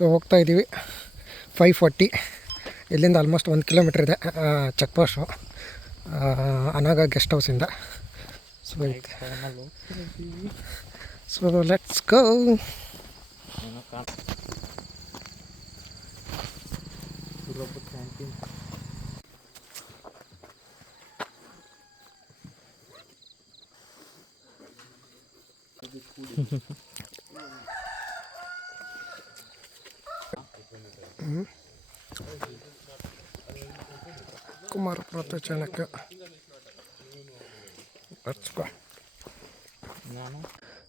So ಹೋಗ್ತಾ ಇದ್ದೀವಿ 540. ಇಲ್ಲಿಂದ ಆಲ್ಮೋಸ್ಟ್ 1 ಕಿಲೋಮೀಟ್ರ್ ಇದೆ ಚೆಕ್ ಪೋಸ್ಟು ಅನಾಗ ಗೆಸ್ಟ್ ಹೌಸಿಂದ. So let's go. Kumarapura Chanakya.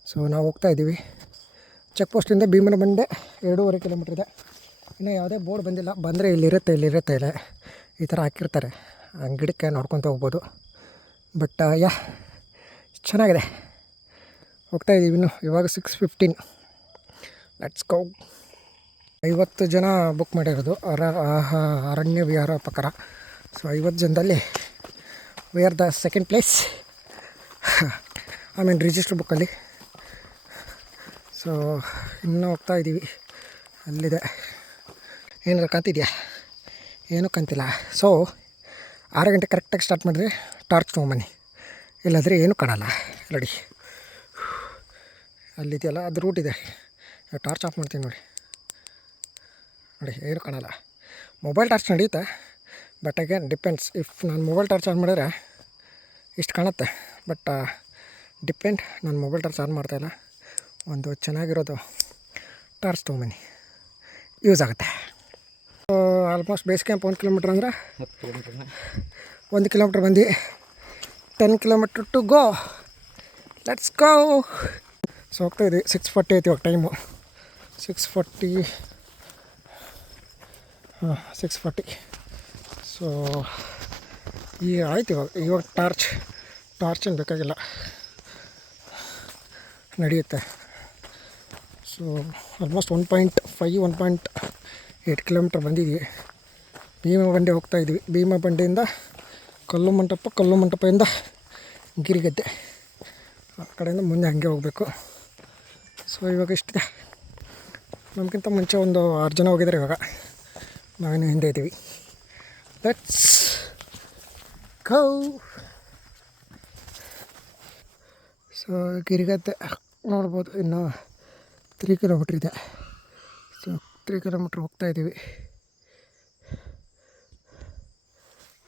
So ನಾವು ಹೋಗ್ತಾ ಇದ್ದೀವಿ ಚೆಕ್ ಪೋಸ್ಟಿಂದ ಭೀಮನ ಬಂಡೆ 2.5 ಕಿಲೋಮೀಟ್ರ್ ಇದೆ. ಇನ್ನು ಯಾವುದೇ ಬೋರ್ಡ್ ಬಂದಿಲ್ಲ, ಬಂದರೆ ಇಲ್ಲಿರುತ್ತೆ ಇಲ್ಲ ಈ ಥರ ಹಾಕಿರ್ತಾರೆ, ಗಿಡಕ್ಕೆ ನೋಡ್ಕೊತ ಹೋಗ್ಬೋದು. ಬಟ್ ಚೆನ್ನಾಗಿದೆ. ಹೋಗ್ತಾ ಇದ್ದೀವಿ ಇವಾಗ 6:15. Let's go. 50 ಜನ ಬುಕ್ ಮಾಡಿರೋದು ಅರಣ್ಯ ವಿಹಾರ ಪ್ರಕಾರ. ಸೊ 50 ಜನದಲ್ಲಿ we are the second place register ಬುಕ್ಕಲ್ಲಿ. ಸೊ ಇನ್ನೂ ಹೋಗ್ತಾ ಇದ್ದೀವಿ. ಅಲ್ಲಿದೆ ಏನಾದ್ರು ಕಾಣ್ತಿದೆಯಾ? ಏನೂ ಕಾಣ್ತಿಲ್ಲ. ಸೊ 6 ಗಂಟೆ ಕರೆಕ್ಟಾಗಿ ಸ್ಟಾರ್ಟ್ ಮಾಡಿದ್ರೆ ಟಾರ್ಚ್ ತೊಗೊಂಬನ್ನಿ, ಇಲ್ಲಾಂದರೆ ಏನೂ ಕಾಣಲ್ಲ. ರೆಡಿ ಅಲ್ಲಿದೆಯಲ್ಲ ಅದು ರೂಟ್ ಇದೆ. ಟಾರ್ಚ್ ಆಫ್ ಮಾಡ್ತೀನಿ ನೋಡಿ, ಏನೂ ಕಾಣಲ್ಲ. ಮೊಬೈಲ್ ಟಾರ್ಚ್ ನಡೆಯುತ್ತೆ, ಬಟ್ ಅಗೇನ್ ಡಿಪೆಂಡ್ಸ್. ಇಫ್ ನಾನು ಮೊಬೈಲ್ ಟಾರ್ಚ್ ಆನ್ ಮಾಡಿದ್ರೆ ಇಷ್ಟು ಕಾಣುತ್ತೆ, ಬಟ್ ಡಿಪೆಂಡ್. ನಾನು ಮೊಬೈಲ್ ಟಾರ್ಚ್ ಆನ್ ಮಾಡ್ತಾಯಿಲ್ಲ. ಒಂದು ಚೆನ್ನಾಗಿರೋದು ಟಾರ್ಚ್ ತೊಗೊಂಬನ್ನಿ, ಯೂಸ್ ಆಗುತ್ತೆ. ಆಲ್ಮೋಸ್ಟ್ ಬೇಸ್ ಕ್ಯಾಂಪ್ 1 ಕಿಲೋಮೀಟ್ರ್ ಅಂದರೆ 1 ಕಿಲೋಮೀಟ್ರ್ ಬಂದು 10 kilometre to go. Let's go. So ಹೋಗ್ತಾ ಇದ್ದೀವಿ. 6:40 ಐತಿ ಇವಾಗ ಟೈಮು. 6:40. ಸೊ ಈಗ ಆಯ್ತು. ಇವಾಗ ಟಾರ್ಚ್ ಏನು ಬೇಕಾಗಿಲ್ಲ, ನಡೆಯುತ್ತೆ. ಸೊ ಆಲ್ಮೋಸ್ಟ್ 1.8 ಕಿಲೋಮೀಟ್ರ್ ಬಂದಿದ್ದೀವಿ. ಭೀಮ ಬಂಡೆ ಹೋಗ್ತಾ ಇದ್ವಿ. ಭೀಮ ಬಂಡೆಯಿಂದ ಕಲ್ಲು ಮಂಟಪದಿಂದ ಗಿರಿಗದ್ದೆ, ಆ ಕಡೆಯಿಂದ ಮುಂದೆ ಹಾಗೆ ಹೋಗಬೇಕು. ಸೊ ಇವಾಗ ಇಷ್ಟಿದೆ. ನಮಗಿಂತ ಮುಂಚೆ ಒಂದು 6 ಜನ ಹೋಗಿದ್ದಾರೆ, ಇವಾಗ ನಾವೇನು ಹಿಂದೆ ಇದ್ದೀವಿ. Let's go. ಸೊ ಗಿರಿಗದ್ದೆ ನೋಡ್ಬೋದು. ಇನ್ನು 3 ಕಿಲೋಮೀಟ್ರ್ ಇದೆ. ಸೊ 3 ಕಿಲೋಮೀಟ್ರ್ ಹೋಗ್ತಾ ಇದ್ದೀವಿ.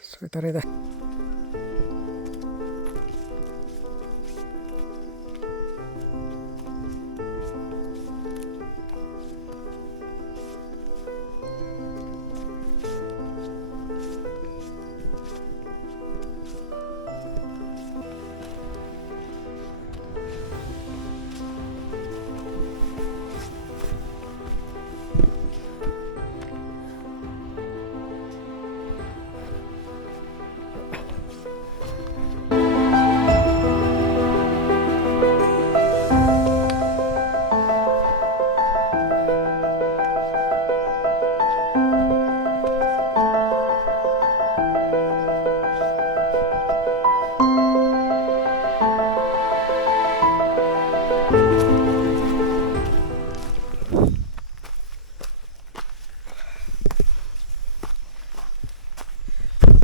ಸೊ ಈ ಥರ ಇದೆ.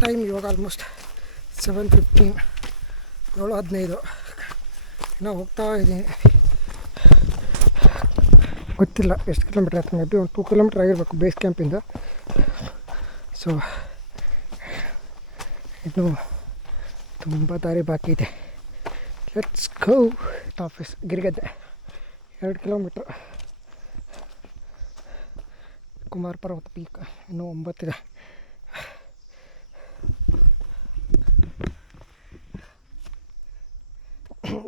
ಟೈಮ್ ಇವಾಗ ಆಲ್ಮೋಸ್ಟ್ 7:15, 7:15. ಇನ್ನೂ ಹೋಗ್ತಾ ಇದ್ದೀನಿ. ಗೊತ್ತಿಲ್ಲ ಎಷ್ಟು ಕಿಲೋಮೀಟ್ರ್ ಆಯ್ತು. ಮೇ ಬಿ ಒಂದು 2 ಕಿಲೋಮೀಟ್ರ್ ಆಗಿರಬೇಕು ಬೇಸ್ ಕ್ಯಾಂಪಿಂದ. ಸೊ ಇನ್ನೂ ತುಂಬ ದಾರಿ ಬಾಕಿ ಇದೆ. Let's go. Office Girigadde 2 kilometre. Kumara Parvatha peak ಇನ್ನೂ 9 ಇದೆ.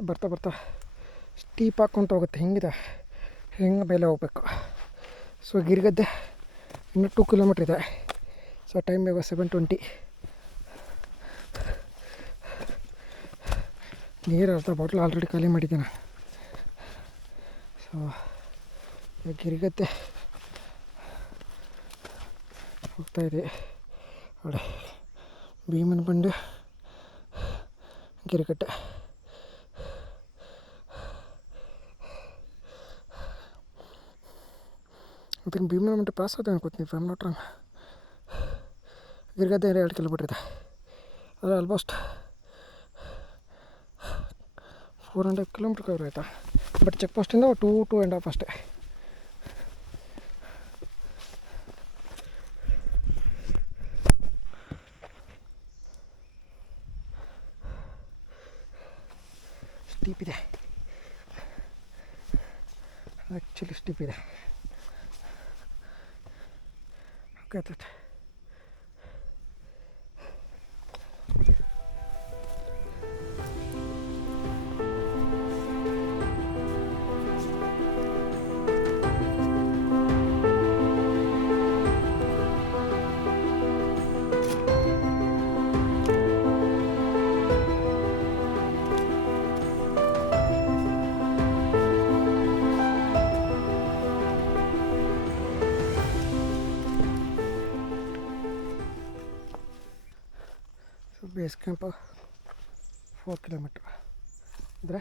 ಬರ್ತಾ ಸ್ಟೀಪ್ ಹಾಕ್ಕೊಂತ ಹೋಗುತ್ತೆ. ಹಿಂಗೆ ಮೇಲೆ ಹೋಗ್ಬೇಕು. ಸೊ ಗಿರಿಗದ್ದೆ ಇನ್ನೂ 2 ಕಿಲೋಮೀಟ್ರ್ ಇದೆ. ಸೊ ಟೈಮ್ ಇವಾಗ 7:20. ನೀರು ಅರ್ಧ ಬಾಟ್ಲ್ ಆಲ್ರೆಡಿ ಖಾಲಿ ಮಾಡಿದ್ದೀನಿ. ಸೊ ಗಿರಿಗದ್ದೆ ಹೋಗ್ತಾಯಿದೆ. ನೋಡಿ ಭೀಮನ ಬಂಡೆ, ಗಿರಿಗಡ್ಡೆ. ಮತ್ತು ಭೀಮನಮಂಟೆ ಪಾಸ್ ಆದ ಅನ್ಕೋತೀನಿ fam not wrong. Girigadde 2 kilometre ಇದೆ. ಅದು ಆಲ್ಮೋಸ್ಟ್ 400 ಕಿಲೋಮೀಟ್ರ್ ಕವರ್ ಆಯಿತಾ. ಬಟ್ ಚೆಕ್ ಪೋಸ್ಟಿಂದ 2.5 ಅಷ್ಟೇ. ಸ್ಟೀಪ್ ಇದೆ, ಆ್ಯಕ್ಚುಲಿ ಸ್ಟೀಪ್ ಇದೆ. ಓಕೆ ಬೇಸ್ ಕ್ಯಾಂಪ್ 4 ಕಿಲೋಮೀಟ್ರ್ ಅಂದರೆ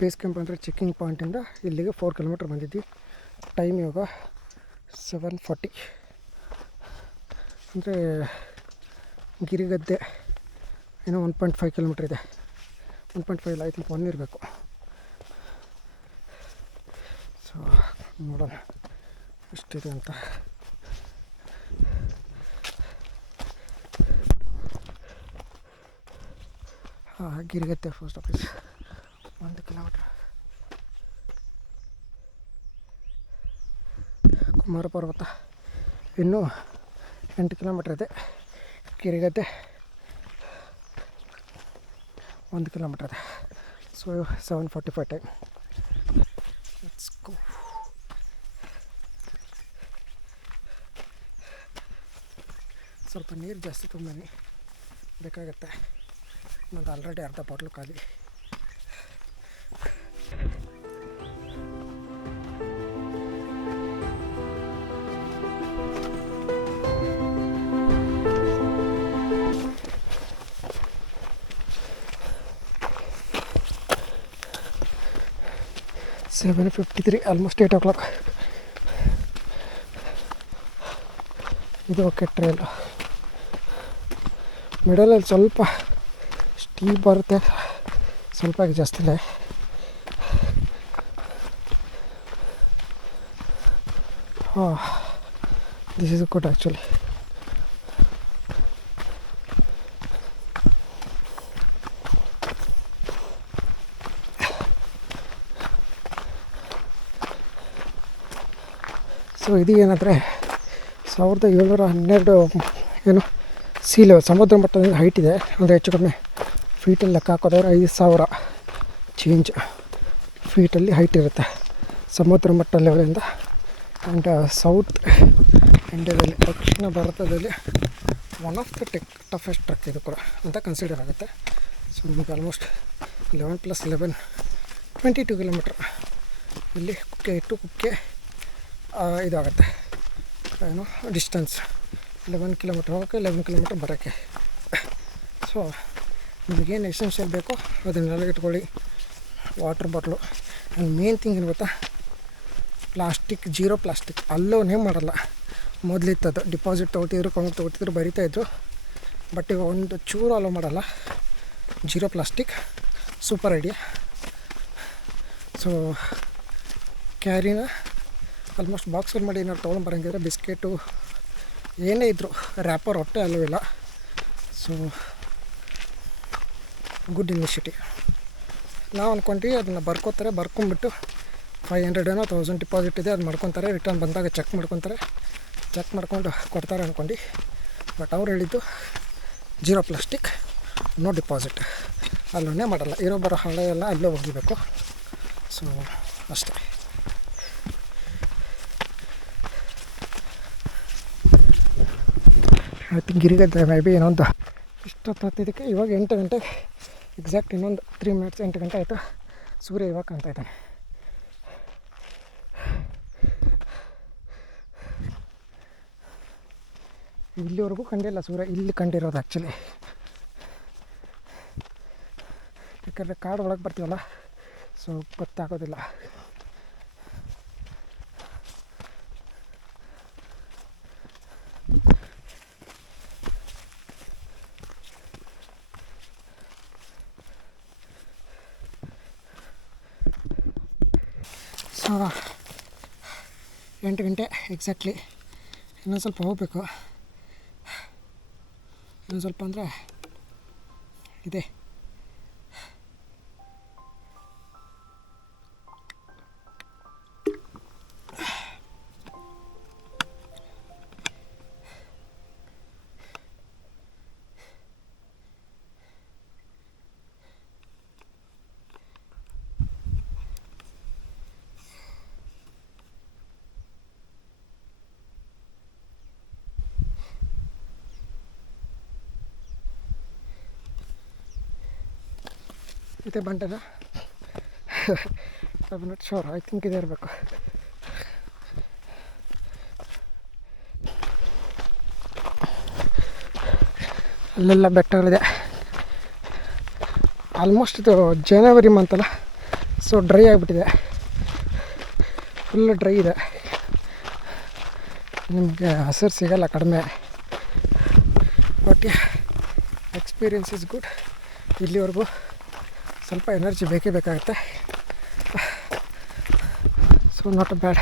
ಬೇಸ್ ಕ್ಯಾಂಪ್ ಅಂದರೆ ಚೆಕ್ಕಿಂಗ್ ಪಾಯಿಂಟಿಂದ ಇಲ್ಲಿಗೆ 4 ಕಿಲೋಮೀಟ್ರ್ ಬಂದಿದ್ವಿ. ಟೈಮ್ ಇವಾಗ 7:40. ಅಂದರೆ ಗಿರಿಗದ್ದೆ ಏನೋ 1.5 ಕಿಲೋಮೀಟ್ರ್ ಇದೆ. 1.5 ಇಲ್ಲ, ಐ ಥಿಂಕ್ 1 ಇರಬೇಕು. ಸೊ ನೋಡೋಣ ಎಷ್ಟಿದೆ ಅಂತ. Girigadde post office 1 kilometre. Kumara ಪರ್ವತ ಇನ್ನೂ 8 ಕಿಲೋಮೀಟ್ರ್ ಇದೆ. ಗಿರಿಗದ್ದೆ 1 ಕಿಲೋಮೀಟ್ರ್ ಇದೆ. So 7:45 time. Let's go. ಸ್ವಲ್ಪ ನೀರು ಜಾಸ್ತಿ ತುಂಬನೇ ಬೇಕಾಗತ್ತೆ. ನಂದು ಆಲ್ರೆಡಿ ಅರ್ಧ ಬಾಟ್ಲು ಖಾಲಿ. $7:53, ಆಲ್ಮೋಸ್ಟ್ 8 o'clock. ಇದು ಓಕೆ ಟ್ರೈಲ್. ಮಿಡಲಲ್ಲಿ ಸ್ವಲ್ಪ ಸ್ಟೀಪ್ ಬರುತ್ತೆ, ಸ್ವಲ್ಪ ಜಾಸ್ತಿ ಇಲ್ಲ. This is good actually. So ಇದು ಏನಂದರೆ 1712 ಏನು ಸಿ ಲೆವೆಲ್, ಸಮುದ್ರ ಮಟ್ಟದಿಂದ ಹೈಟ್ ಇದೆ. ಅಂದರೆ ಹೆಚ್ಚು ಕಡಿಮೆ ಫೀಟಲ್ಲಿ ಲೆಕ್ಕ ಹಾಕೋದಾದ್ರೆ 5000 ಚೇಂಜ್ ಫೀಟಲ್ಲಿ ಹೈಟ್ ಇರುತ್ತೆ ಸಮುದ್ರ ಮಟ್ಟ ಲೆವೆಲಿಂದ. ಆ್ಯಂಡ್ ಸೌತ್ ಇಂಡಿಯಾದಲ್ಲಿ, ದಕ್ಷಿಣ ಭಾರತದಲ್ಲಿ one of the toughest truck ಇದು ಕೂಡ ಅಂತ ಕನ್ಸಿಡರ್ ಆಗುತ್ತೆ. ಸೊ ನಿಮಗೆ ಆಲ್ಮೋಸ್ಟ್ 11 + 11 22 ಕಿಲೋಮೀಟ್ರ್ ಇಲ್ಲಿ ಕುಕ್ಕೆ ಇದಾಗುತ್ತೆ. ಏನು ಡಿಸ್ಟೆನ್ಸ್ 11 ಕಿಲೋಮೀಟ್ರ್ ಹೋಗೋಕ್ಕೆ, 11 ಕಿಲೋಮೀಟ್ರ್ ಬರೋಕ್ಕೆ. ಸೊ ನಿಮಗೇನು ಎಸೆನ್ಷಿಯಲ್ ಬೇಕೋ ಅದನ್ನೆಲ್ಲ ಇಟ್ಕೊಳ್ಳಿ. Water bottle. And main thing ಏನು ಗೊತ್ತಾ, ಪ್ಲಾಸ್ಟಿಕ್, ಜೀರೋ ಪ್ಲಾಸ್ಟಿಕ್ ಅಲ್ಲೋನೇ ಮಾಡಲ್ಲ. ಮೊದಲಿತ್ತದು ಡಿಪಾಸಿಟ್ ತೊಗೊತಿದ್ರು ಬರಿತಾಯಿದ್ರು. ಬಟ್ ಈಗ ಒಂದು ಚೂರು ಅಲೋ ಮಾಡಲ್ಲ. Zero plastic super idea. So ಕ್ಯಾರಿನ ಆಲ್ಮೋಸ್ಟ್ ಬಾಕ್ಸಲ್ಲಿ ಮಾಡಿ ಏನಾದ್ರು ತೊಗೊಂಡ್ಬರಂಗಿದ್ರೆ ಬಿಸ್ಕೆಟು ಏನೇ ಇದ್ದರು ರ್ಯಾಪರ್ ಹೊಟ್ಟೆ ಅಲ್ಲೂ ಇಲ್ಲ. So good initiative. ನಾವು ಅಂದ್ಕೊಂಡ್ವಿ ಅದನ್ನು ಬರ್ಕೊಂಬಿಟ್ಟು 500 ಏನೋ 1000 ಡಿಪಾಸಿಟ್ ಇದೆ, ಅದು ಮಾಡ್ಕೊತಾರೆ. ರಿಟರ್ನ್ ಬಂದಾಗ ಚೆಕ್ ಮಾಡ್ಕೊಂಡು ಕೊಡ್ತಾರೆ ಅಂದ್ಕೊಂಡು. ಬಟ್ ಅವ್ರು ಹೇಳಿದ್ದು ಜೀರೋ ಪ್ಲಾಸ್ಟಿಕ್, ನೋ ಡಿಪಾಸಿಟ್. ಅಲ್ಲೇ ಮಾಡಲ್ಲ. ಇರೋ ಬರೋ ಹಳೆ ಎಲ್ಲ ಅಲ್ಲೇ ಒಗಿಬೇಕು. ಸೊ ಅಷ್ಟೇ. ಆಯ್ತು, ಗಿರಿಗದ್ದೆ ಮೇ ಬಿ ಇನ್ನೊಂದು ಇಷ್ಟೊತ್ತು ಹತ್ತಿದ್ದಕ್ಕೆ ಇವಾಗ 8 ಗಂಟೆಗೆ ಎಕ್ಸಾಕ್ಟ್ ಇನ್ನೊಂದು 3 ಮಿನಿಟ್ಸ್ 8 ಗಂಟೆ ಆಯಿತು. ಸೂರ್ಯ ಇವಾಗ ಕಾಣ್ತಾ ಇದ್ದಾನೆ. ಇಲ್ಲಿವರೆಗೂ ಕಂಡಿಲ್ಲ ಸೂರ್ಯ, ಇಲ್ಲಿ ಕಂಡಿರೋದು ಆ್ಯಕ್ಚುಲಿ. ಯಾಕಂದರೆ ಕಾಡು ಒಳಗೆ ಬರ್ತೀವಲ್ಲ, ಸೊ ಗೊತ್ತಾಗೋದಿಲ್ಲ. 8 ಗಂಟೆ ಎಕ್ಸಾಕ್ಟ್ಲಿ. ಇನ್ನೊಂದು ಸ್ವಲ್ಪ ಹೋಗಬೇಕು. ಇನ್ನೊಂದು ಸ್ವಲ್ಪ ಅಂದರೆ ಇದೆ. ಇದೆ ಬಂಟದ. I am not sure, I think ಇದೆ ಇರಬೇಕು. ಅಲ್ಲೆಲ್ಲ ಬೆಟ್ಟಗಳಿದೆ. ಆಲ್ಮೋಸ್ಟ್ ಇದು ಜನವರಿ ಮಂತಲ್ಲ, ಸೊ ಡ್ರೈ ಆಗಿಬಿಟ್ಟಿದೆ, ಫುಲ್ ಡ್ರೈ ಇದೆ. ನಿಮಗೆ ಹಸಿರು ಸಿಗಲ್ಲ, ಕಡಿಮೆ. But experience is good. ಇಲ್ಲಿವರೆಗೂ ಸ್ವಲ್ಪ ಎನರ್ಜಿ ಬೇಕೇ ಬೇಕಾಗುತ್ತೆ. So not a bad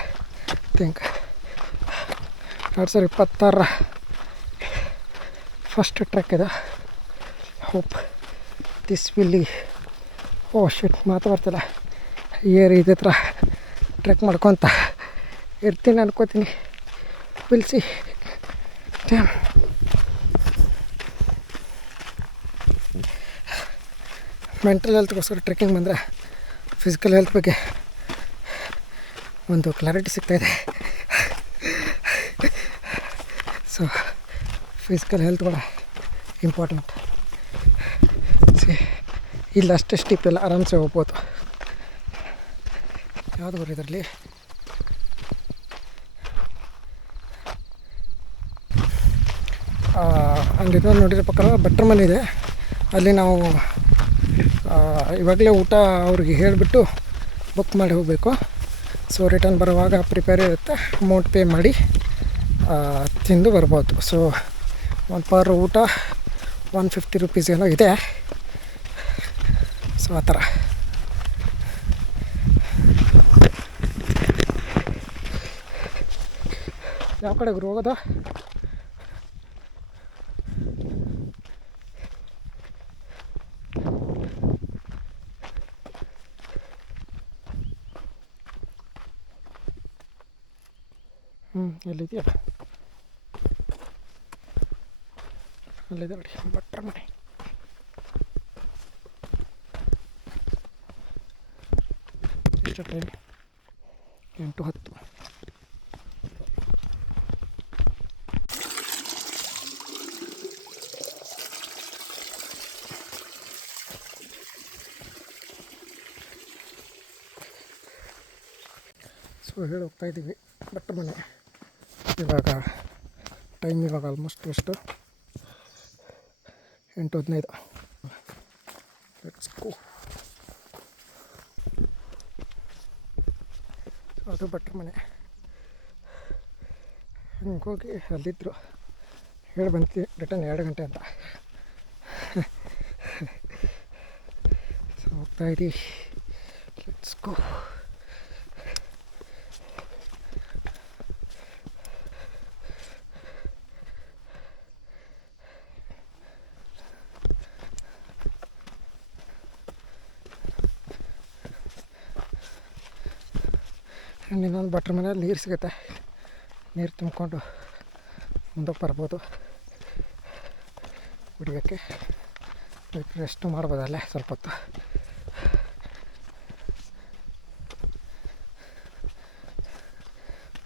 think. 2026 first trek ಇದು. Hope this will. Oh shit, ಮಾತು ಬರ್ತಿಲ್ಲ. ಇದೇ ಥರ ಟ್ರೆಕ್ ಮಾಡ್ಕೊತ ಇರ್ತೀನಿ ಅನ್ಕೋತೀನಿ. Will see. ಡ್ಯಾಮ್. ಮೆಂಟಲ್ ಹೆಲ್ತ್ಗೋಸ್ಕರ ಟ್ರೆಕ್ಕಿಂಗ್ ಬಂದರೆ ಫಿಸಿಕಲ್ ಹೆಲ್ತ್ ಬಗ್ಗೆ ಒಂದು ಕ್ಲಾರಿಟಿ ಸಿಗ್ತಾಯಿದೆ. ಸೊ ಫಿಸಿಕಲ್ ಹೆಲ್ತ್ ಕೂಡ ಇಂಪಾರ್ಟೆಂಟ್. ಇಲ್ಲ ಅಷ್ಟೇ ಸ್ಟಿಪ್ ಎಲ್ಲ ಆರಾಮ್ಸೆ ಹೋಗ್ಬೋದು. ಯಾವುದು ಬರೋ ಇದರಲ್ಲಿ ಅಲ್ಲಿ ಇನ್ನೊಂದು ನೋಡಿರೋ ಪ್ರಕಾರ ಭಟ್ರ ಮನೆ ಇದೆ. ಅಲ್ಲಿ ನಾವು ಇವಾಗಲೇ ಊಟ ಅವ್ರಿಗೆ ಹೇಳಿಬಿಟ್ಟು ಬುಕ್ ಮಾಡಿ ಹೋಗಬೇಕು. ಸೊ ರಿಟರ್ನ್ ಬರುವಾಗ ಪ್ರಿಪೇರ್ ಇರುತ್ತೆ, ಅಮೌಂಟ್ ಪೇ ಮಾಡಿ ತಿಂದು ಬರ್ಬೋದು. ಸೊ ಒಂದು ಪರ್ ಊಟ 150 ರುಪೀಸ್ ಏನೋ ಇದೆ. ಸೊ ಆ ಥರ. ಯಾವ ಕಡೆಗೆ ಹೋಗೋದು? ಎಲ್ಲಿದೆಯಾ? ಅಲ್ಲಿದೆ ನೋಡಿ, ಭಟ್ರ ಮನೆ. ಎಷ್ಟು ಟ್ರೈನ್? 8:10. ಸೊ ಹೇಳಿ ಹೋಗ್ತಾಯಿದ್ದೀವಿ ಭಟ್ರ ಮನೆ. ಇವಾಗ ಆಲ್ಮೋಸ್ಟ್ ಎಷ್ಟು? 8:15. Let's go. ಅದು ಭಟ್ರ ಮನೆ. ಹಿಂಗೆ ಹೋಗಿ ಅಲ್ಲಿದ್ದರು, ಹೇಳಿ ಬಂತು ರಿಟರ್ನ್ 2 ಗಂಟೆ ಅಂತ. ಸೊ ಹೋಗ್ತಾಯಿದ್ದೀವಿ. Let's go. ಇನ್ನೊಂದು ಭಟ್ರ ಮನೆಯಲ್ಲಿ ನೀರು ಸಿಗುತ್ತೆ. ನೀರು ತುಂಬಿಕೊಂಡು ಮುಂದಕ್ಕೆ ಬರ್ಬೋದು. ಕುಡಿಯೋಕ್ಕೆ ರೆಸ್ಟ್ ಮಾಡ್ಬೋದು ಅಲ್ಲೇ ಸ್ವಲ್ಪ ಹೊತ್ತು.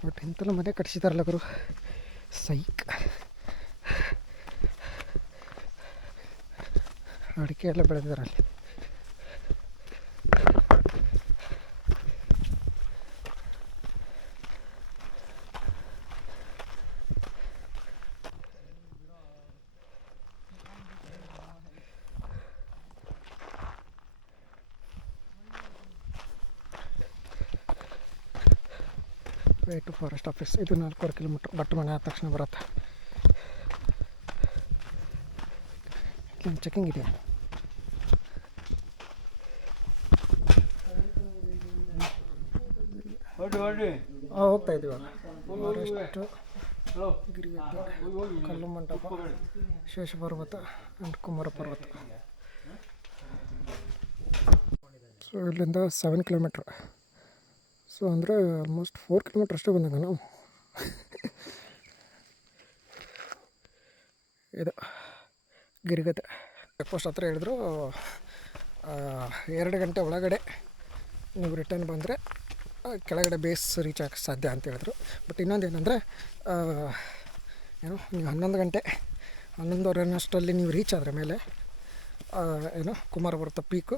ಬಟ್ ಇಂಥಲ್ಲ ಮನೆ ಕಟ್ಸಿದಾರಲ್ಲ ಗುರು, ಸೈಕ್. ಅಡಿಕೆ ಎಲ್ಲ ಬೆಳೆದಿದ್ದಾರೆ ಅಲ್ಲಿ. Way to forest office. ಇದು 4 ಕಿಲೋಮೀಟ್ರ್. ಭಟ್ರ ಮನೆ ಆದ ತಕ್ಷಣ ಬರುತ್ತೆ. ಚೆಕಿಂಗ್ ಇದೆಯಾ? ಹೋಗ್ತಾ ಇದ್ದೀವಿ ಮಹಾರಾಷ್ಟ್ರ ಗಿರಿಗಡ್ಡೆ ಕಲ್ಲು ಮಂಟಪ ಶೇಷ ಪರ್ವತ ಆ್ಯಂಡ್ ಕುಮಾರ ಪರ್ವತ. ಸೊ ಇಲ್ಲಿಂದ 7 ಕಿಲೋಮೀಟ್ರ್. ಸೊ ಅಂದರೆ ಆಲ್ಮೋಸ್ಟ್ 4 ಕಿಲೋಮೀಟ್ರ್ ಅಷ್ಟೇ ಬಂದಾಗ ನಾವು. ಇದು ಗಿರಿಗದ್ದೆ ಚೆಕ್ ಪೋಸ್ಟ್ ಹತ್ರ ಹೇಳಿದ್ರು 2 ಗಂಟೆ ಒಳಗಡೆ ನೀವು ರಿಟರ್ನ್ ಬಂದರೆ ಕೆಳಗಡೆ ಬೇಸ್ ರೀಚ್ ಆಗಕ್ಕೆ ಸಾಧ್ಯ ಅಂತ ಹೇಳಿದ್ರು. ಬಟ್ ಇನ್ನೊಂದು ಏನಂದರೆ ನೀವು 11 ಗಂಟೆ 11:30 ನೀವು ರೀಚ್ ಆದರೆ ಮೇಲೆ ಕುಮಾರ ಪರ್ವತ ಪೀಕು.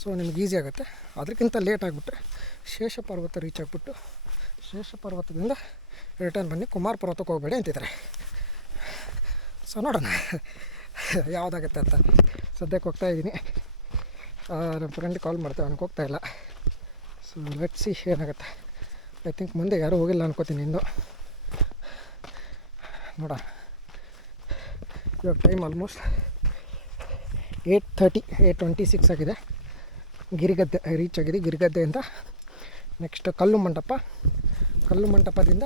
ಸೊ ನಿಮ್ಗೆ ಈಸಿ ಆಗುತ್ತೆ. ಅದಕ್ಕಿಂತ ಲೇಟ್ ಆಗಿಬಿಟ್ರೆ ಶೇಷ ಪರ್ವತ ರೀಚ್ ಆಗಿಬಿಟ್ಟು ಶೇಷ ಪರ್ವತದಿಂದ ರಿಟರ್ನ್ ಬನ್ನಿ, ಕುಮಾರ ಪರ್ವತಕ್ಕೆ ಹೋಗಬೇಡಿ ಅಂತಿದ್ದಾರೆ. ಸೊ ನೋಡೋಣ ಯಾವುದಾಗುತ್ತೆ ಅಂತ. ಸದ್ಯಕ್ಕೆ ಹೋಗ್ತಾಯಿದ್ದೀನಿ. ನಮ್ಮ ಫ್ರೆಂಡಿಗೆ ಕಾಲ್ ಮಾಡ್ತೇವೆ, ಅವ್ನಿಗೆ ಹೋಗ್ತಾಯಿಲ್ಲ. ಸೊ ಲೆಟ್ಸ್ ಸಿ ಏನಾಗುತ್ತೆ. ಐ ಥಿಂಕ್ ಮುಂದೆ ಯಾರೂ ಹೋಗಿಲ್ಲ ಅನ್ಕೋತೀನಿ ಇನ್ನು. ನೋಡ ಇವಾಗ ಟೈಮ್ ಆಲ್ಮೋಸ್ಟ್ 8:26 ಆಗಿದೆ. ಗಿರಿಗದ್ದೆ ರೀಚ್ ಆಗಿದೆ. ಗಿರಿಗದ್ದೆಯಿಂದ ನೆಕ್ಸ್ಟ್ ಕಲ್ಲು ಮಂಟಪದಿಂದ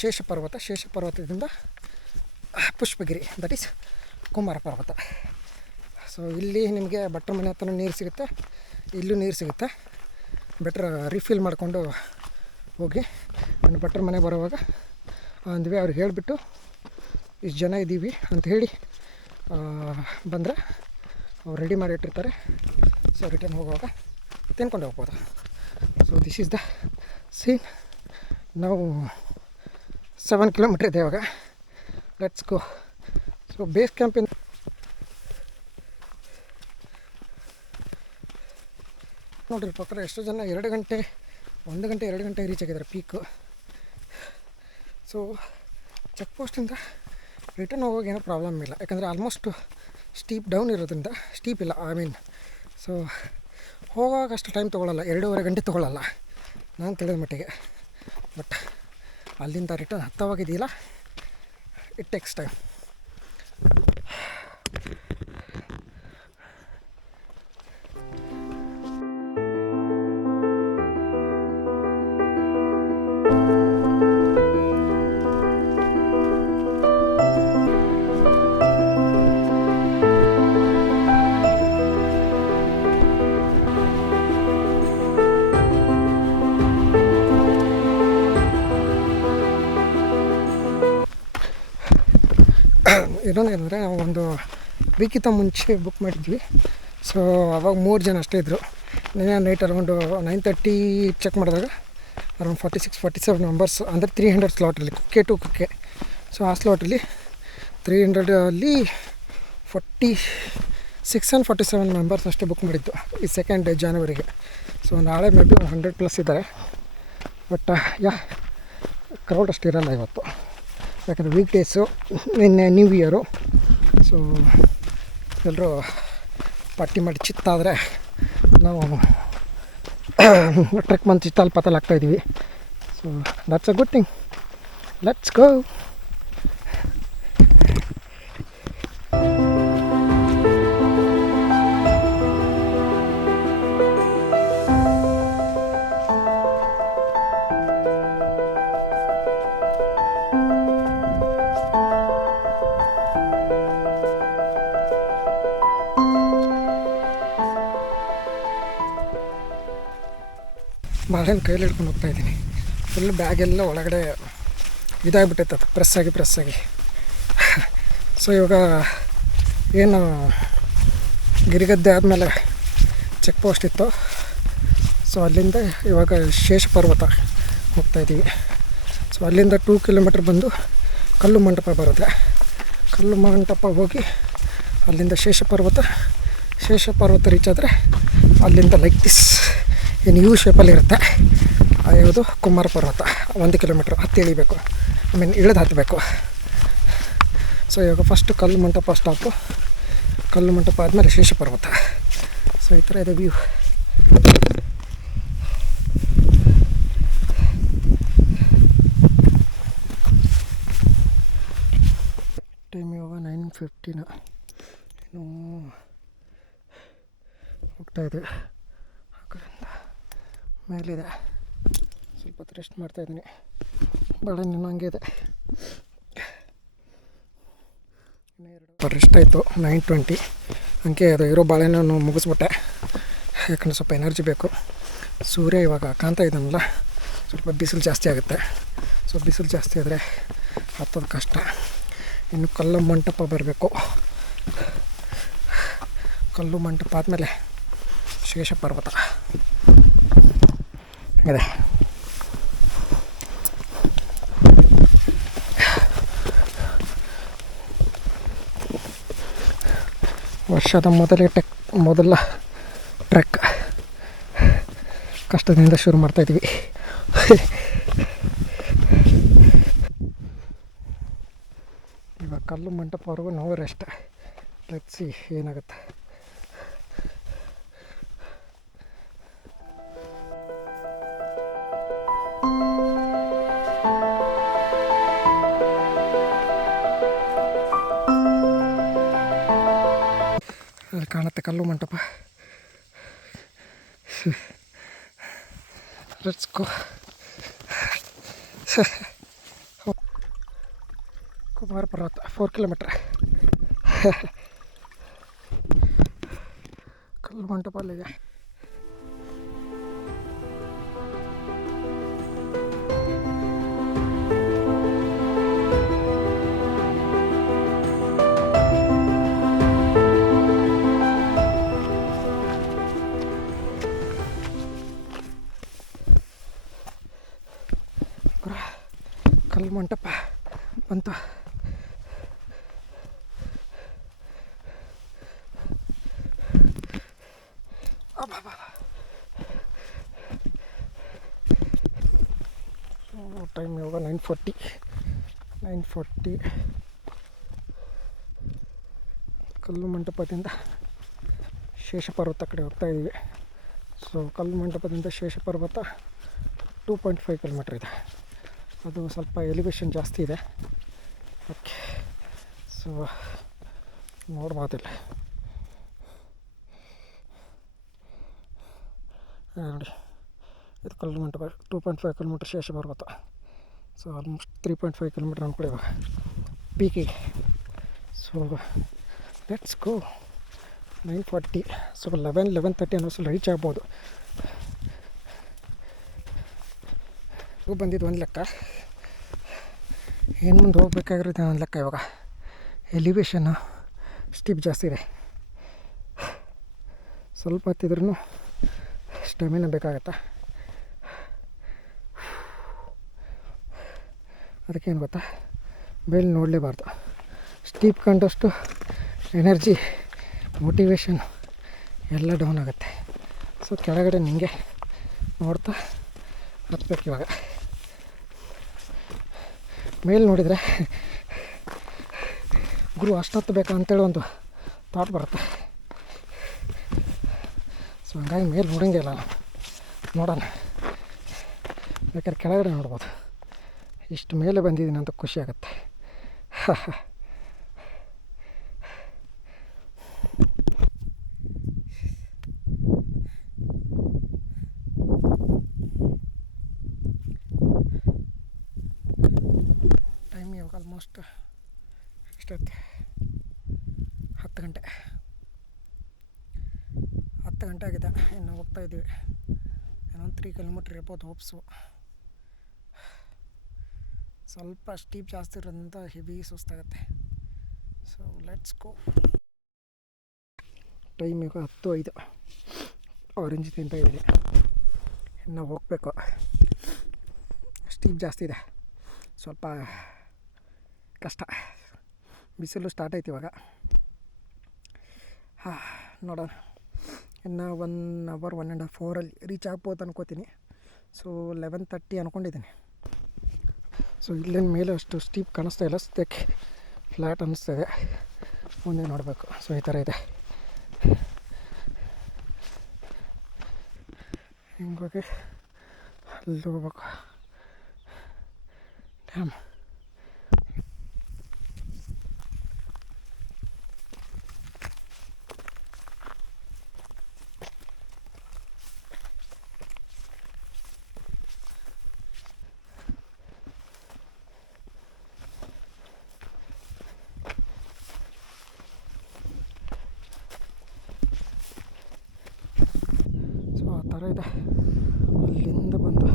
ಶೇಷ ಪರ್ವತದಿಂದ ಪುಷ್ಪಗಿರಿ, ದಟ್ ಈಸ್ ಕುಮಾರ ಪರ್ವತ. ಸೊ ಇಲ್ಲಿ ನಿಮಗೆ ಭಟ್ರ ಮನೆ ಹತ್ರ ನೀರು ಸಿಗುತ್ತೆ, ಇಲ್ಲೂ ನೀರು ಸಿಗುತ್ತೆ. ಬೆಟ್ರ್ ರಿಫಿಲ್ ಮಾಡಿಕೊಂಡು ಹೋಗಿ. ನಾನು ಭಟ್ರ ಮನೆ ಬರುವಾಗ ಅಂದ್ವಿ ಅವ್ರಿಗೆ ಹೇಳಿಬಿಟ್ಟು ಇಷ್ಟು ಜನ ಇದ್ದೀವಿ ಅಂತ ಹೇಳಿ ಬಂದರೆ ಅವ್ರು ರೆಡಿ ಮಾಡಿಟ್ಟಿರ್ತಾರೆ. ಸೊ ರಿಟರ್ನ್ ಹೋಗುವಾಗ ತಿನ್ಕೊಂಡು ಹೋಗ್ಬೋದು. So this is the scene. ನಾವು 7 ಕಿಲೋಮೀಟ್ರ್ ಇದೆ ಇವಾಗ. Let's go. ಸೊ ಬೇಸ್ ಕ್ಯಾಂಪಿಂದ ನೋಡಿರಿ ಪ್ರಕಾರ ಎಷ್ಟೋ ಜನ 1 ಗಂಟೆ 2 ಗಂಟೆ ರೀಚ್ ಆಗಿದ್ದಾರೆ ಪೀಕು. ಸೊ ಚೆಕ್ ಪೋಸ್ಟಿಂದ ರಿಟರ್ನ್ ಹೋಗೋವಾಗ ಏನೋ ಪ್ರಾಬ್ಲಮ್ ಇಲ್ಲ, ಯಾಕಂದರೆ ಆಲ್ಮೋಸ್ಟ್ ಸ್ಟೀಪ್ ಡೌನ್ ಇರೋದ್ರಿಂದ, ಸ್ಟೀಪ್ ಇಲ್ಲ ಸೊ ಹೋಗೋವಾಗ ಅಷ್ಟು ಟೈಮ್ ತೊಗೊಳ್ಳಲ್ಲ, 2.5 ಗಂಟೆ ತೊಗೊಳ್ಳಲ್ಲ ನಾನು ತಿಳಿದ ಮಟ್ಟಿಗೆ. ಬಟ್ ಅಲ್ಲಿಂದ ರಿಟರ್ನ್ ಹತ್ತವಾಗಿದೆಯಲ್ಲ, ಇಟ್ ಟೇಕ್ಸ್ ಟೈಮ್. ಇನ್ನೊಂದು ಏನಂದರೆ ನಾವು ಒಂದು ವೀಕಿಂತ ಮುಂಚೆ ಬುಕ್ ಮಾಡಿದ್ವಿ. ಸೊ ಅವಾಗ 3 ಜನ ಅಷ್ಟೇ ಇದ್ದರು. ನಿನ್ನೆ ನೈಟ್ ಅರೌಂಡು 9:30 ಚೆಕ್ ಮಾಡಿದಾಗ ಅರೌಂಡ್ 46-47 ಮೆಂಬರ್ಸ್, ಅಂದರೆ 300 ಸ್ಲಾಟಲ್ಲಿ ಕುಕ್ಕೆ ಟು ಕುಕ್ಕೆ. ಸೊ ಆ ಸ್ಲಾಟಲ್ಲಿ 300ಅಲ್ಲಿ 46 and 47 ಮೆಂಬರ್ಸ್ ಅಷ್ಟೇ ಬುಕ್ ಮಾಡಿದ್ದು ಈ 2 ಜನವರಿಗೆ. ಸೊ ನಾಳೆ ಮೇ ಬಿ 100+ ಇದ್ದಾರೆ. ಬಟ್ ಕ್ರೌಡ್ ಅಷ್ಟು ಇರೋಲ್ಲ ಇವತ್ತು, ಯಾಕಂದರೆ ವೀಕ್ ಡೇಸು, ನಿನ್ನೆ ನ್ಯೂ ಇಯರು. ಸೊ ಎಲ್ಲರೂ ಪಾರ್ಟಿ ಮಾಡಿ ಚಿತ್ತಾದರೆ ನಾವು ಟ್ರೆಕ್ ಬಂದು ಚಿತ್ತಾಲ್ ಪಾತಲ್ ಆಗ್ತಾಯಿದ್ದೀವಿ. So that's a good thing. Let's go. ಬಾಳೆಹಣ್ಣು ಕೈಯಲ್ಲಿ ಹಿಡ್ಕೊಂಡು ಹೋಗ್ತಾಯಿದ್ದೀನಿ. ಫುಲ್ ಬ್ಯಾಗೆಲ್ಲ ಒಳಗಡೆ ಇದಾಗಿಬಿಟ್ಟೈತೆ, ಅದು ಪ್ರೆಸ್ ಆಗಿ. ಸೊ ಇವಾಗ ಏನು ಗಿರಿಗದ್ದೆ ಆದಮೇಲೆ ಚೆಕ್ ಪೋಸ್ಟ್ ಇತ್ತು. ಸೊ ಅಲ್ಲಿಂದ ಇವಾಗ ಶೇಷ ಪರ್ವತ ಹೋಗ್ತಾಯಿದ್ದೀವಿ. ಸೊ ಅಲ್ಲಿಂದ 2 ಕಿಲೋಮೀಟ್ರ್ ಬಂದು ಕಲ್ಲು ಮಂಟಪ ಬರುತ್ತೆ. ಕಲ್ಲು ಮಂಟಪ ಹೋಗಿ ಅಲ್ಲಿಂದ ಶೇಷ ಪರ್ವತ ರೀಚ್ ಆದರೆ ಅಲ್ಲಿಂದ ಲೈಕ್ ದಿಸ್ ಏನು ಯು ಶೇಪಲ್ಲಿ ಇರುತ್ತೆ. ಯಾವುದು ಕುಮಾರ ಪರ್ವತ 1 ಕಿಲೋಮೀಟ್ರ್ ಇಳಿಬೇಕು, ಇಳಿದು ಹತ್ತಬೇಕು. ಸೊ ಇವಾಗ ಫಸ್ಟು ಕಲ್ಲು ಮಂಟಪ ಸ್ಟಾಪು. ಕಲ್ಲು ಮಂಟಪ ಆದಮೇಲೆ ಶೇಷ ಪರ್ವತ. ಸೊ ಈ ಥರ ಇದೆ ವ್ಯೂ. ಟೈಮ್ ಇವಾಗ 9:15 ಇನ್ನು ಹೋಗ್ತಾಯಿದೆ. ಆ ಕಡೆಯಿಂದ ಮೇಲಿದೆ ಸ್ವಲ್ಪ ಹೊತ್ತು ರೆಸ್ಟ್ ಮಾಡ್ತಾಯಿದ್ದೀನಿ. ಬಾಳೆಹಣ್ಣು ಇನ್ನೂ ಹಂಗೆ ಇದೆ. ರೆಸ್ಟ್ ಆಯಿತು. 9:20 ಹಂಗೆ ಅದು ಇರೋ ಬಾಳೆಹಣ್ಣು ಮುಗಿಸ್ಬಿಟ್ಟೆ. ಯಾಕಂದರೆ ಸ್ವಲ್ಪ ಎನರ್ಜಿ ಬೇಕು. ಸೂರ್ಯ ಇವಾಗ ಕಾಣ್ತಾ ಇದ್ದಾನಲ್ಲ, ಸ್ವಲ್ಪ ಬಿಸಿಲು ಜಾಸ್ತಿ ಆಗುತ್ತೆ. ಸೊ ಬಿಸಿಲು ಜಾಸ್ತಿ ಆದರೆ ಹತ್ತೋದು ಕಷ್ಟ. ಇನ್ನು ಕಲ್ಲು ಮಂಟಪ ಬರಬೇಕು. ಕಲ್ಲು ಮಂಟಪ ಆದಮೇಲೆ ಶೇಷ ಪರ್ವತ ಇದೆ. ವರ್ಷದ ಮೊದಲ ಟ್ರೆಕ್ ಕಷ್ಟದಿಂದ ಶುರು ಮಾಡ್ತಾಯಿದ್ವಿ. ಇವಾಗ ಕಲ್ಲು ಮಂಟಪವರೆಗೂ ನೋ ರೆಸ್ಟ್. ಲೆಟ್ಸ್ ಸಿ ಏನಾಗುತ್ತೆ. ಅಲ್ಲಿ ಕಾಣುತ್ತೆ ಕಲ್ಲು ಮಂಟಪ. Let's go. ಕುಮಾರ ಪರ್ವತ 4 ಕಿಲೋಮೀಟ್ರ್. ಕಲ್ಲು ಮಂಟಪ ಅಲ್ಲಿದೆ. ಕಲ್ಲು ಮಂಟಪ ಬಂತು. ಟೈಮ್ ಇವಾಗ 9:40. ಕಲ್ಲು ಮಂಟಪದಿಂದ ಶೇಷ ಪರ್ವತ ಕಡೆ ಹೋಗ್ತಾಯಿದ್ದೀವಿ. ಸೊ ಕಲ್ಲು ಮಂಟಪದಿಂದ ಶೇಷ ಪರ್ವತ 2.5 ಕಿಲೋಮೀಟ್ರ್ ಇದೆ. ಅದು ಸ್ವಲ್ಪ ಎಲಿವೇಶನ್ ಜಾಸ್ತಿ ಇದೆ. ಓಕೆ, ಸೊ ನೋಡ್ಬೋದಿಲ್ಲ. ನೋಡಿ, ಇದು ಕಲ್ಲು ಮಂಟಪ 2.5 ಕಿಲೋಮೀಟ್ರ್ ಶೇಷ ಪರ್ವತ. ಸೊ ಆಲ್ಮೋಸ್ಟ್ 3.5 ಕಿಲೋಮೀಟ್ರ್ ಅಂದ್ಕೊಳ್ಳಿ ಪೀಕಿಗೆ. So let's go. 9:40. ಸೊ 11:30 ಅನ್ನೋಸಲ್ಲಿ ರೀಚ್ ಆಗ್ಬೋದು. ಬಂದಿದ್ದು ಒಂದು ಲೆಕ್ಕ, ಏನು ಮುಂದೆ ಹೋಗ್ಬೇಕಾಗಿರುತ್ತೆ ಒಂದು ಲೆಕ್ಕ. ಇವಾಗ ಎಲಿವೇಶನ್ನು ಸ್ಟೀಪ್ ಜಾಸ್ತಿ ಇದೆ. ಸ್ವಲ್ಪ ಹತ್ತಿದ್ರೂ ಸ್ಟೆಮಿನಾ ಬೇಕಾಗತ್ತೆ. ಅದಕ್ಕೇನು ಗೊತ್ತಾ, ಮೇಲೆ ನೋಡಲೇಬಾರ್ದು. ಸ್ಟೀಪ್ ಕಂಡಷ್ಟು ಎನರ್ಜಿ, ಮೋಟಿವೇಶನ್ ಎಲ್ಲ ಡೌನ್ ಆಗುತ್ತೆ. ಸೊ ಕೆಳಗಡೆ ನಿಂಗೆ ನೋಡ್ತಾ ಹತ್ಬೇಕು. ಇವಾಗ ಮೇಲೆ ನೋಡಿದರೆ ಗುರು ಅಷ್ಟೊತ್ತು ಬೇಕಾ ಅಂತೇಳಿ ಒಂದು ಥಾಟ್ ಬರುತ್ತೆ. ಸೊ ಹಂಗಾಗಿ ಮೇಲೆ ನೋಡೋಂಗೆ ಇಲ್ಲ. ನೋಡೋಣ, ಬೇಕಾದ್ರೆ ಕೆಳಗಡೆ ನೋಡ್ಬೋದು. ಇಷ್ಟು ಮೇಲೆ ಬಂದಿದ್ದೀನಿ ಅಂತ ಖುಷಿ ಆಗುತ್ತೆ. ಟೈಮ್ ಇವಾಗ ಆಲ್ಮೋಸ್ಟ್ ಎಷ್ಟೈತೆ, 10 ಗಂಟೆ. 10 ಗಂಟೆ ಆಗಿದೆ. ಇನ್ನು ಹೋಗ್ತಾಯಿದ್ದೀವಿ. ಇನ್ನೊಂದು 3 ಕಿಲೋಮೀಟ್ರ್ ಇರ್ಬೋದು ಹೋಪ್ಸು. ಸ್ವಲ್ಪ ಸ್ಟೀಪ್ ಜಾಸ್ತಿ ಇರೋದ್ರಿಂದ ಹೆವಿ ಸುಸ್ತಾಗುತ್ತೆ. So let's go. ಟೈಮ್ ಈಗ 10:05. ಆರೆಂಜ್ ತಿಂತಾಯಿದ್ದೀನಿ. ಇನ್ನು ಹೋಗಬೇಕು. ಸ್ಟೀಪ್ ಜಾಸ್ತಿ ಇದೆ, ಸ್ವಲ್ಪ ಕಷ್ಟ. ಬಿಸಿಲು ಸ್ಟಾರ್ಟ್ ಆಯ್ತು ಇವಾಗ. ನೋಡೋಣ, ಇನ್ನು 1 ಅವರ್ 1.5 ಅವರಲ್ಲಿ ರೀಚ್ ಆಗ್ಬೋದು ಅನ್ಕೋತೀನಿ. ಸೊ 11:30 ಅಂದ್ಕೊಂಡಿದ್ದೀನಿ. ಸೊ ಇಲ್ಲಿನ ಮೇಲೆ ಅಷ್ಟು ಸ್ಟೀಪ್ ಕಾಣಿಸ್ತಾ ಇಲ್ಲ, ಸದ್ಯಕ್ಕೆ ಫ್ಲ್ಯಾಟ್ ಅನ್ನಿಸ್ತದೆ. ಮುಂದೆ ನೋಡಬೇಕು. ಸೊ ಈ ಥರ ಇದೆ. ಹಿಂಗೋಗಿ ಅಲ್ಲಿ ಹೋಗ್ಬೇಕು. ಡ್ಯಾಮ್ ಥರ ಇದೆ. ಅಲ್ಲಿಂದ ಬಂದು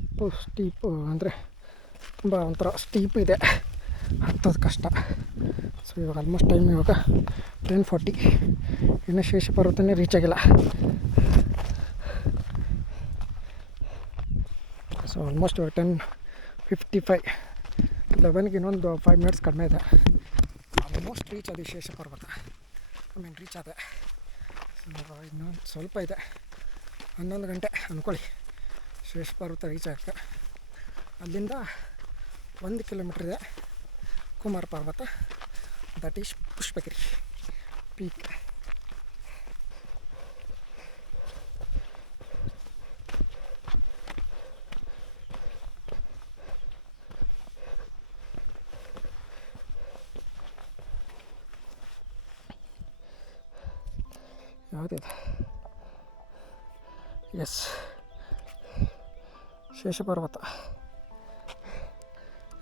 ಅಪ್ಪು ಸ್ಟೀಪು ಅಂದರೆ ತುಂಬ ಒಂಥರ ಸ್ಟೀಪ್ ಇದೆ, ಹತ್ತೋದು ಕಷ್ಟ. ಸೊ ಇವಾಗ ಆಲ್ಮೋಸ್ಟ್ ಟೈಮ್ ಇವಾಗ 10:40, ಇನ್ನೂ ಶೇಷ ಪರ್ವತನೇ ರೀಚ್ ಆಗಿಲ್ಲ. ಸೊ ಆಲ್ಮೋಸ್ಟ್ ಇವಾಗ 10:55, 11ಗೆ ಇನ್ನೊಂದು 5 ಮಿನಿಟ್ಸ್ ಕಡಿಮೆ ಇದೆ. ಆಲ್ಮೋಸ್ಟ್ ರೀಚ್ ಆದ ಶೇಷ ಪರ್ವತ. ರೀಚ್ ಆದೆ. ಸೊ ಇನ್ನೊಂದು ಸ್ವಲ್ಪ ಇದೆ, 11 ಗಂಟೆ ಅಂದ್ಕೊಳ್ಳಿ ಶೇಷ ಪರ್ವತ ರೀಚ್ ಆಗುತ್ತೆ. ಅಲ್ಲಿಂದ 1 ಕಿಲೋಮೀಟ್ರ್ ಇದೆ ಕುಮಾರ ಪರ್ವತ, ದಟ್ ಈಸ್ ಪುಷ್ಪಗಿರಿ ಪೀಕ್. ಯಾವುದಿದೆ? ಎಸ್, ಶೇಷ ಪರ್ವತ.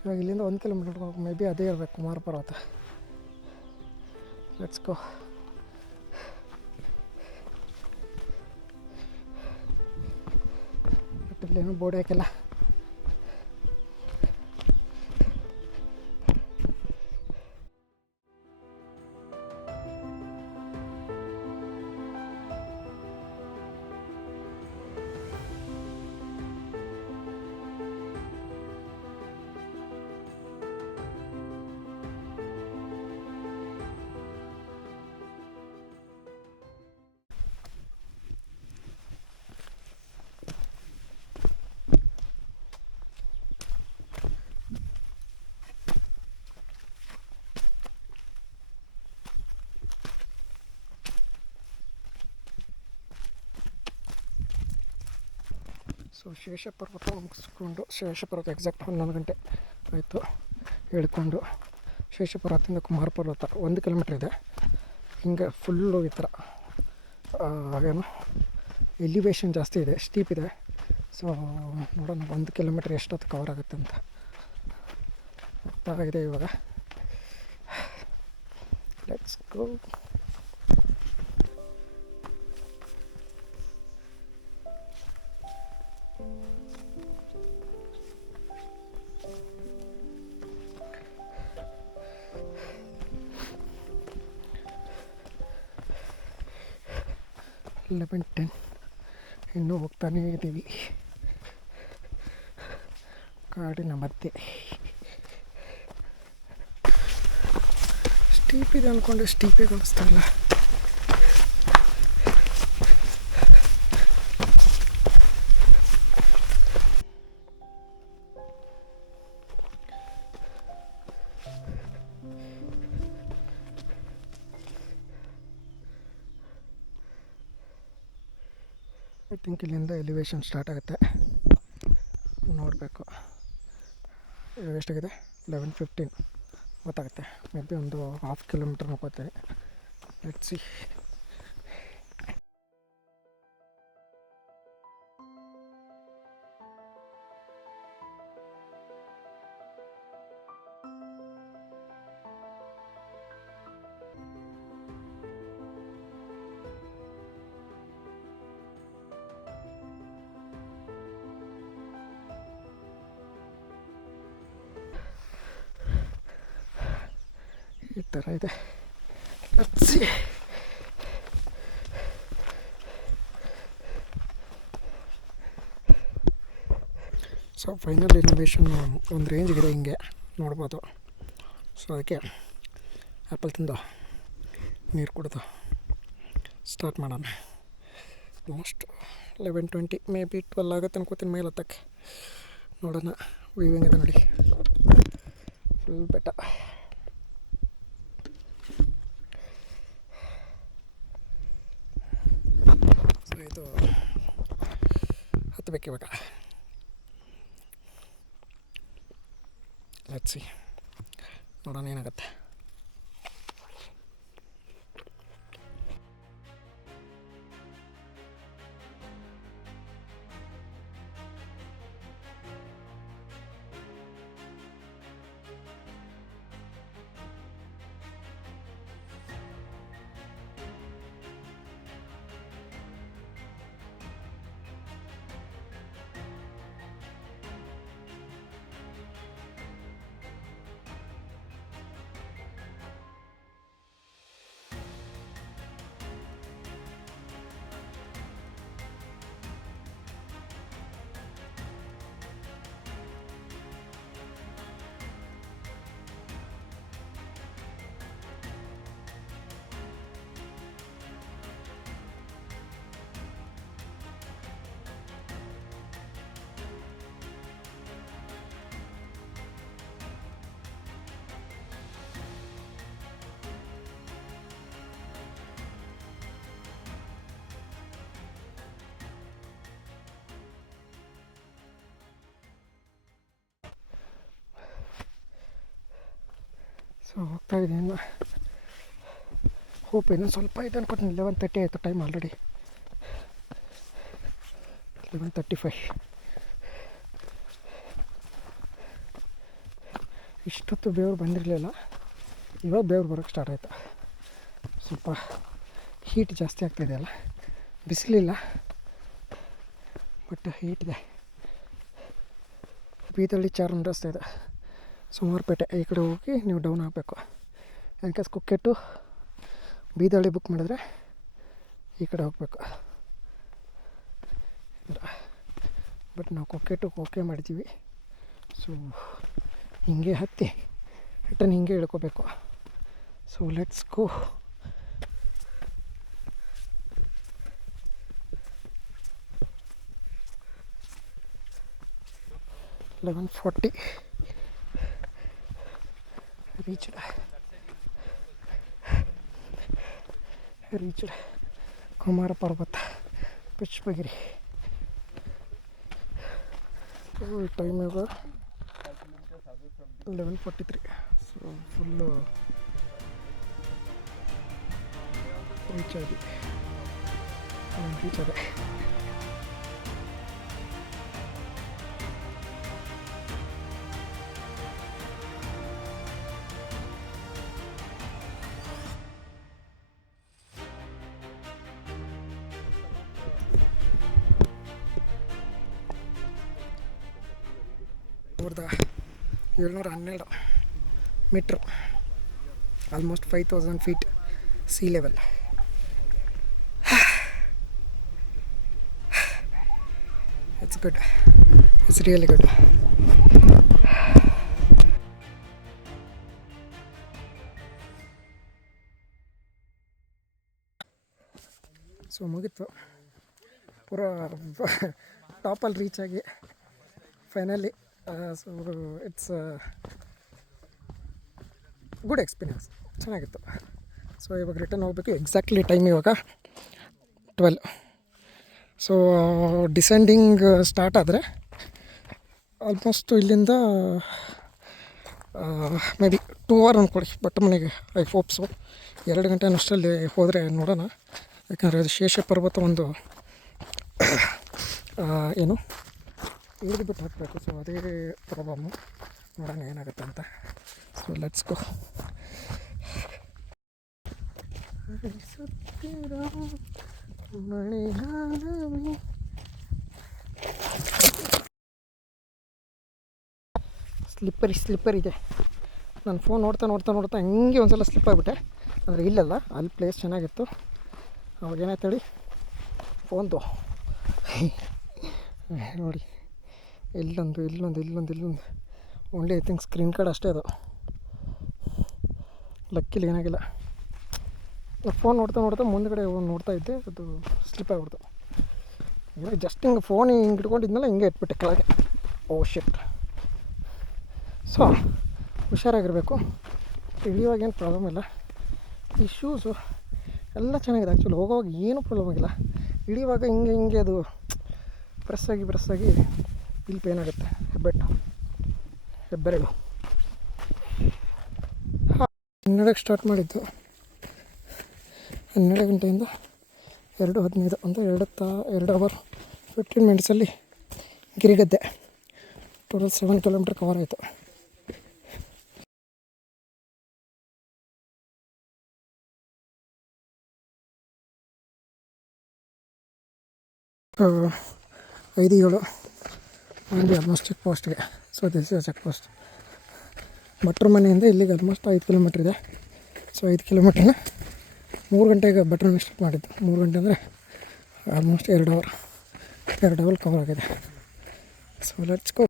ಇವಾಗ ಇಲ್ಲಿಂದ 1 ಕಿಲೋಮೀಟರ್ ಮೇ ಬಿ ಅದೇ ಇರಬೇಕು ಕುಮಾರ ಪರ್ವತ. Let's go. ಬಟ್ ಇಲ್ಲೇನು ಬೋರ್ಡ್ ಹಾಕಿಲ್ಲ. ಸೊ ಶೇಷ ಪರ್ವತ ಮುಗಿಸ್ಕೊಂಡು, ಶೇಷ ಪರ್ವತ ಎಕ್ಸಾಕ್ಟ್ 11 ಗಂಟೆ ಆಯಿತು ಹೇಳ್ಕೊಂಡು, ಶೇಷ ಪರ್ವತದಿಂದ ಕುಮಾರ ಪರ್ವತ 1 ಕಿಲೋಮೀಟ್ರ್ ಇದೆ. ಹಿಂಗೆ ಫುಲ್ಲು ಈ ಥರ ಏನು ಎಲಿವೇಶನ್ ಜಾಸ್ತಿ ಇದೆ, ಸ್ಟೀಪ್ ಇದೆ. ಸೊ ನೋಡೋಣ 1 ಕಿಲೋಮೀಟ್ರ್ ಎಷ್ಟೊತ್ತು ಕವರ್ ಆಗುತ್ತೆ ಅಂತ ಗೊತ್ತಾಗಿದೆ ಇವಾಗ. Let's go. ಲೆವೆನ್ 10 ಇನ್ನೂ ಹೋಗ್ತಾನೇ ಇದ್ದೀವಿ ಕಾಡಿನ ಮಧ್ಯೆ. ಸ್ಟೀಪ್ ಇದೆ ಅಂದ್ಕೊಂಡೆ, ಸ್ಟೀಪೇ ಕಾಣಿಸ್ತಾ ಇಲ್ಲ. ಐ ಥಿಂಕ್ ಇಲ್ಲಿಂದ ಎಲಿವೇಶನ್ ಸ್ಟಾರ್ಟ್ ಆಗುತ್ತೆ, ನೋಡಬೇಕು. ಎಷ್ಟಾಗಿದೆ? 11:15 ಗೊತ್ತಾಗುತ್ತೆ. ಮೇ ಬಿ ಒಂದು 1/2 ಕಿಲೋಮೀಟ್ರ್ ನೋಡ್ಕೋತೀವಿ. Let's see. ಈ ಥರ ಇದೆ. Let's see. So final elevation ಒಂದು ರೇಂಜ್ಗಿದೆ, ಹಿಂಗೆ ನೋಡ್ಬೋದು. ಸೊ ಅದಕ್ಕೆ ಆ್ಯಪಲ್ ತಿಂದು ನೀರು ಕುಡಿದು ಸ್ಟಾರ್ಟ್ ಮಾಡೋಣ. ಆಲ್ಮೋಸ್ಟ್ 11:20 ಮೇ ಬಿ 12 ಆಗುತ್ತೆ ಅನ್ಕೋತೀನಿ ಮೇಲೆ ಹತ್ತಕ್ಕೆ. ನೋಡೋಣ. ವ್ಯೂವಿಂಗ್ ಇದೆ ನೋಡಿ, ಫುಲ್ ಬೆಟ್ಟ. ಸೊ ಇದು ಹತ್ತಬೇಕು ಇವಾಗ. ಲೆಟ್ಸ್ ಸಿ, ನೋಡೋಣ ಏನಾಗುತ್ತೆ. ಹೋಗ್ತಾಯಿದ್ದೀನಿ ಇನ್ನು. ಹೋಪ್ ಇನ್ನೂ ಸ್ವಲ್ಪ ಇದೆ ಅನ್ಕೊತೀನಿ. 11:30 ಆಯಿತು ಟೈಮ್ ಆಲ್ರೆಡಿ. 11:35. ಇಷ್ಟೊತ್ತು ಬೇವ್ರು ಬಂದಿರಲಿಲ್ಲ, ಇವಾಗ ಬೇವ್ರು ಬರೋಕ್ಕೆ ಸ್ಟಾರ್ಟ್ ಆಯಿತು. ಸ್ವಲ್ಪ ಹೀಟ್ ಜಾಸ್ತಿ ಆಗ್ತಾಯಿದೆಯಲ್ಲ, ಬಿಸಿಲಿಲ್ಲ ಬಟ್ ಹೀಟ್ ಇದೆ. ಬೀದಳ್ಳಿ ಚಾರ್ನ್ ರಸ್ತೆ ಇದೆ, ಸೋಮವಾರಪೇಟೆ ಈ ಕಡೆ ಹೋಗಿ ನೀವು ಡೌನ್ ಆಗಬೇಕು. ಇನ್ಕೇಸ್ ಕುಕ್ಕೆ ಬೀದಳ್ಳಿ ಬುಕ್ ಮಾಡಿದ್ರೆ ಈ ಕಡೆ ಹೋಗಬೇಕು. ಬಟ್ ನಾವು ಕುಕ್ಕೆ ಓಕೆ ಮಾಡಿದ್ದೀವಿ. ಸೊ ಹಿಂಗೆ ಹತ್ತಿ ರಿಟರ್ನ್ ಹಿಂಗೆ ಇಳ್ಕೋಬೇಕು. So let's go. 11:40 reached Kumara Parvatha Pushpagiri. Time ಇವಾಗ 11:43. ಸೊ ಫುಲ್ಲು ರೀಚ್ ಆದೆ. ಅವ್ರದ್ದು 712 metre, almost 5000 feet sea level. It's good, it's really good. So ಮುಗೀತು, ಪೂರ ಟಾಪಲ್ಲಿ ರೀಚ್ ಆಗಿ finally. So it's good experience, ಚೆನ್ನಾಗಿತ್ತು. ಸೊ ಇವಾಗ ರಿಟರ್ನ್ ಹೋಗಬೇಕು. ಎಕ್ಸಾಕ್ಟ್ಲಿ ಟೈಮ್ ಇವಾಗ 12. ಸೊ ಡಿಸೆಂಡಿಂಗ್ ಸ್ಟಾರ್ಟ್ ಆದರೆ ಆಲ್ಮೋಸ್ಟ್ ಇಲ್ಲಿಂದ ಮೇ ಬಿ 2 hour ಅಂದ್ಕೊಳ್ಳಿ. ಬಟ್ ಮನೆಗೆ ಐ ಹೋಪ್ಸು 2 ಗಂಟೆ ಅಷ್ಟರಲ್ಲಿ ಹೋದರೆ ನೋಡೋಣ. ಯಾಕಂದರೆ ಅದು ಶೇಷ ಪರ್ವತ ಒಂದು ಏನು ಇಳಿದು ಬಿಟ್ಟು ಹಾಕಬೇಕು. ಸೊ ಅದೇ ಪ್ರಾಬ್ಲಮ್ಮು, ನೋಡೋಣ ಏನಾಗುತ್ತೆ ಅಂತ. So let's go. ಸ್ಲಿಪ್ಪರ್ ಇದೆ. ನಾನು ಫೋನ್ ನೋಡ್ತಾ ಹಂಗೆ ಒಂದು ಸಲ ಸ್ಲಿಪ್ ಆಗಿಬಿಟ್ಟೆ. ಅಂದರೆ ಇಲ್ಲಲ್ಲ, ಅಲ್ಲಿ ಪ್ಲೇಸ್ ಚೆನ್ನಾಗಿತ್ತು. ಅವಾಗೇನಾಯ್ತು ಹೇಳಿ, ಫೋನ್ದು ನೋಡಿ ಇಲ್ಲೊಂದು only I think screen card ಅಷ್ಟೇ ಅದು. ಲಕ್ಕಿಲಿ ಏನಾಗಿಲ್ಲ. ಫೋನ್ ನೋಡ್ತಾ ಮುಂದ್ಗಡೆ ನೋಡ್ತಾ ಇದ್ದೆ, ಅದು ಸ್ಲಿಪ್ ಆಗಿಬಿಡ್ತು. ಏನೋ ಜಸ್ಟ್ ಹಿಂಗೆ ಫೋನ್ ಹಿಂಗೆ ಇಟ್ಕೊಂಡಿದ್ನಲ್ಲ, ಹಿಂಗೆ ಇಟ್ಬಿಟ್ಟೆ ಕೆಳಗೆ. ಓ ಶಿಟ್. ಸೊ ಹುಷಾರಾಗಿರಬೇಕು. ಇಳಿಯುವಾಗ ಏನು ಪ್ರಾಬ್ಲಮ್ ಇಲ್ಲ. ಈ ಶೂಸು ಎಲ್ಲ ಚೆನ್ನಾಗಿದೆ ಆ್ಯಕ್ಚುಲಿ, ಹೋಗೋವಾಗ ಏನೂ ಪ್ರಾಬ್ಲಮ್ ಆಗಿಲ್ಲ. ಇಳಿಯುವಾಗ ಹಿಂಗೆ ಅದು ಪ್ರೆಸ್ ಆಗಿ ಇಲ್ಲಿ ಪೇನ್ ಆಗುತ್ತೆ. ಹೆಬ್ಬೆರಳು 12ಕ್ಕೆ ಸ್ಟಾರ್ಟ್ ಮಾಡಿದ್ದು, 12 ಗಂಟೆಯಿಂದ 2:15 ಅಂದರೆ 2 hour 15 minutesಲ್ಲಿ ಗಿರಿಗದ್ದೆ. ಟೋಟಲ್ 7 kilometer ಕವರ್ ಆಯಿತು. ಐದು 7 ಅಲ್ಲಿ ಆಲ್ಮೋಸ್ಟ್ ಚೆಕ್ ಪೋಸ್ಟ್ಗೆ. So this is check post. ಭಟ್ರ ಮನೆಯಿಂದ ಇಲ್ಲಿಗೆ ಆಲ್ಮೋಸ್ಟ್ 5 kilometer ಇದೆ. ಸೊ 5 kilometerನ 3 ಗಂಟೆಗೆ ಭಟ್ರನ್ನ ಸ್ಟಾರ್ಟ್ ಮಾಡಿದ್ದು. 3 ಗಂಟೆ ಅಂದರೆ ಆಲ್ಮೋಸ್ಟ್ 2 hour ಕವರ್ ಆಗಿದೆ. So let's go.